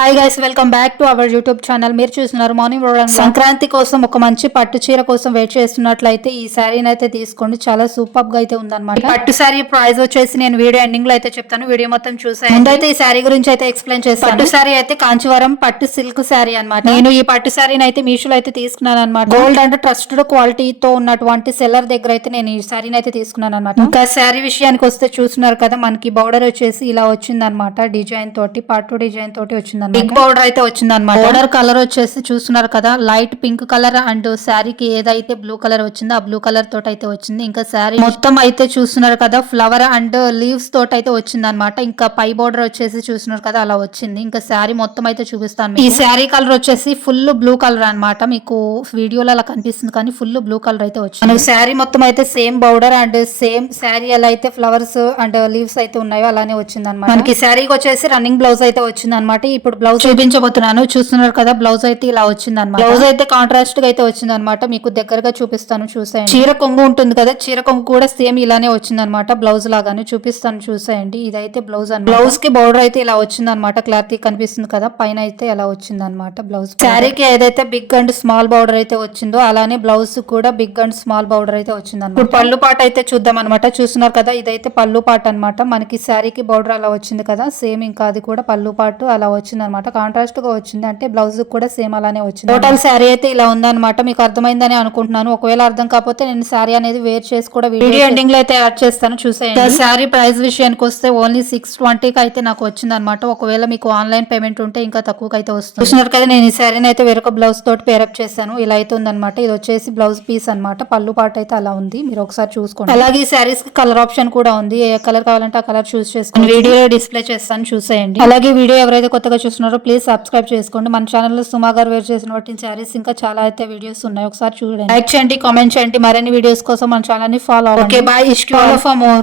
Hi guys, welcome back to our YouTube channel. మీరు చూస్తున్నారు morning programme. Sankranti కోసం ఒక మంచి పట్టు చీర కోసం వెయిట్ చేస్తున్నట్లయితే ఈ శారీని అయితే తీసుకోండి. చాలా సూపర్ గా అయితే ఉందన్నమాట. పట్టు శారీ ప్రైస్ వచ్చేసి నేను వీడియో ఎండింగ్ లో అయితే చెప్తాను. వీడియో మొత్తం చూసాను. ముందైతే ఈ శారీ గురించి అయితే ఎక్స్ప్లెయిన్ చేస్తాను. పట్టు శారీ అయితే కాంచీవరం పట్టు సిల్క్ శారీ అన్నమాట. నేను ఈ పట్టు శారీని అయితే మీషోలో అయితే తీసుకున్నాను అనమాట. గోల్డ్ అండ్ ట్రస్టెడ్ క్వాలిటీతో ఉన్నటువంటి సెల్లర్ దగ్గర అయితే నేను ఈ శారీని అయితే తీసుకున్నాను అనమాట. ఇంకా శారీ విషయానికి వస్తే చూస్తున్నారు కదా, మనకి బౌర్డర్ వచ్చేసి ఇలా వచ్చింది అనమాట. డిజైన్ తోటి పట్టు డిజైన్ తోటి వచ్చింది. బిగ్ బోర్డర్ అయితే వచ్చింది అనమాట. బోర్డర్ కలర్ వచ్చేసి చూస్తున్నారు కదా, లైట్ పింక్ కలర్ అండ్ శారీకి ఏదైతే బ్లూ కలర్ వచ్చిందో ఆ బ్లూ కలర్ తోటి అయితే వచ్చింది. ఇంకా శారీ మొత్తం అయితే చూస్తున్నారు కదా, ఫ్లవర్ అండ్ లీవ్స్ తోటి అయితే వచ్చింది అనమాట. ఇంకా పై బోర్డర్ వచ్చేసి చూస్తున్నారు కదా, అలా వచ్చింది. ఇంకా శారీ మొత్తం అయితే చూపిస్తాను. ఈ శారీ కలర్ వచ్చేసి ఫుల్ బ్లూ కలర్ అనమాట. మీకు వీడియోలో అలా కనిపిస్తుంది కానీ ఫుల్ బ్లూ కలర్ అయితే వచ్చింది. మనకు శారీ మొత్తం అయితే సేమ్ బౌడర్ అండ్ సేమ్ శారీ ఎలా అయితే ఫ్లవర్స్ అండ్ లీవ్స్ అయితే ఉన్నాయో అలానే వచ్చింది అనమాట. మనకి శారీకి వచ్చేసి రన్నింగ్ బ్లౌజ్ అయితే వచ్చింది అనమాట. ఇప్పుడు బ్లౌజ్ చూపించబోతున్నాను. చూస్తున్నారు కదా, బ్లౌజ్ అయితే ఇలా వచ్చింది అనమాట. బ్లౌజ్ అయితే కాంట్రాస్ట్ గా అయితే వచ్చింది అనమాట. మీకు దగ్గరగా చూపిస్తాను చూసేయండి. చీర కొంగు ఉంటుంది కదా, చీర కొంగు కూడా సేమ్ ఇలానే వచ్చింది అనమాట. బ్లౌజ్ లాగానే చూపిస్తాను చూసేయండి. ఇదైతే బ్లౌజ్ అన్నమాట. బ్లౌజ్ కి బౌర్డర్ అయితే ఇలా వచ్చింది అనమాట. క్లారిటీ కనిపిస్తుంది కదా, పైన అయితే ఎలా వచ్చింది అనమాట బ్లౌజ్. శారీకి ఏదైతే బిగ్ అండ్ స్మాల్ బౌర్డర్ అయితే వచ్చిందో అలానే బ్లౌజ్ కూడా బిగ్ అండ్ స్మాల్ బౌర్డర్ అయితే వచ్చింది అనమాట. ఇప్పుడు పళ్ళు పాట అయితే చూద్దాం అనమాట. చూస్తున్నారు కదా, ఇదైతే పళ్ళు పాట అనమాట. మనకి శారీకి బౌర్డర్ అలా వచ్చింది కదా, సేమ్ ఇంకా అది కూడా పళ్ళు పాటు అలా వచ్చింది అనమాట. కాంట్రాస్ట్ గా వచ్చింది, అంటే బ్లౌజ్ కూడా సేమ్ అలానే వచ్చింది. టోటల్ శారీ అయితే ఇలా ఉందన్నమాట. మీకు అర్థమైందని అనుకుంటున్నాను. ఒకవేళ అర్థం కాకపోతే నేను శారీ అనేది వేర్ చేసి కూడా వీడియో ఎండింగ్ లో అయితే యాడ్ చేస్తాను చూసేయండి. శారీ ప్రైస్ విషయానికి వస్తే ఓన్లీ 620 కి అయితే నాకు వచ్చింది అనమాట. ఒకవేళ మీకు ఆన్లైన్ పేమెంట్ ఉంటే ఇంకా తక్కువకి అయితే వస్తుంది. చూసినారు కదా, నేను ఈ శారీని అయితే వేరొక బ్లౌజ్ తోటి పేరప్ చేశాను. ఇలా అయితే ఉందన్నమాట. ఇది వచ్చేసి బ్లౌజ్ పీస్ అనమాట. పళ్ళు పాట అయితే అలా ఉంది, మీరు ఒకసారి చూసుకోండి. అలాగే ఈ శారీస్ కి కలర్ ఆప్షన్ కూడా ఉంది. ఏ కలర్ కావాలంటే ఆ కలర్ చూస్ చేసుకుని వీడియో డిస్ప్లే చేస్తాను చూసేయండి. అలాగే వీడియో ఎవరైతే కొత్తగా చూస్తున్నారో ప్లీజ్ సబ్స్క్రైబ్ చేసుకోండి. మన ఛానల్లో సుమా గారు వేర్ చేసిన వాటి శారీస్ ఇంకా చాలా అయితే వీడియోస్ ఉన్నాయి, ఒకసారి చూడండి. లైక్ చేయండి, కామెంట్ చేయండి. మరిన్ని వీడియోస్ కోసం మన ఛానల్ ని ఫాలో అవ్వండి. Okay, by. For more.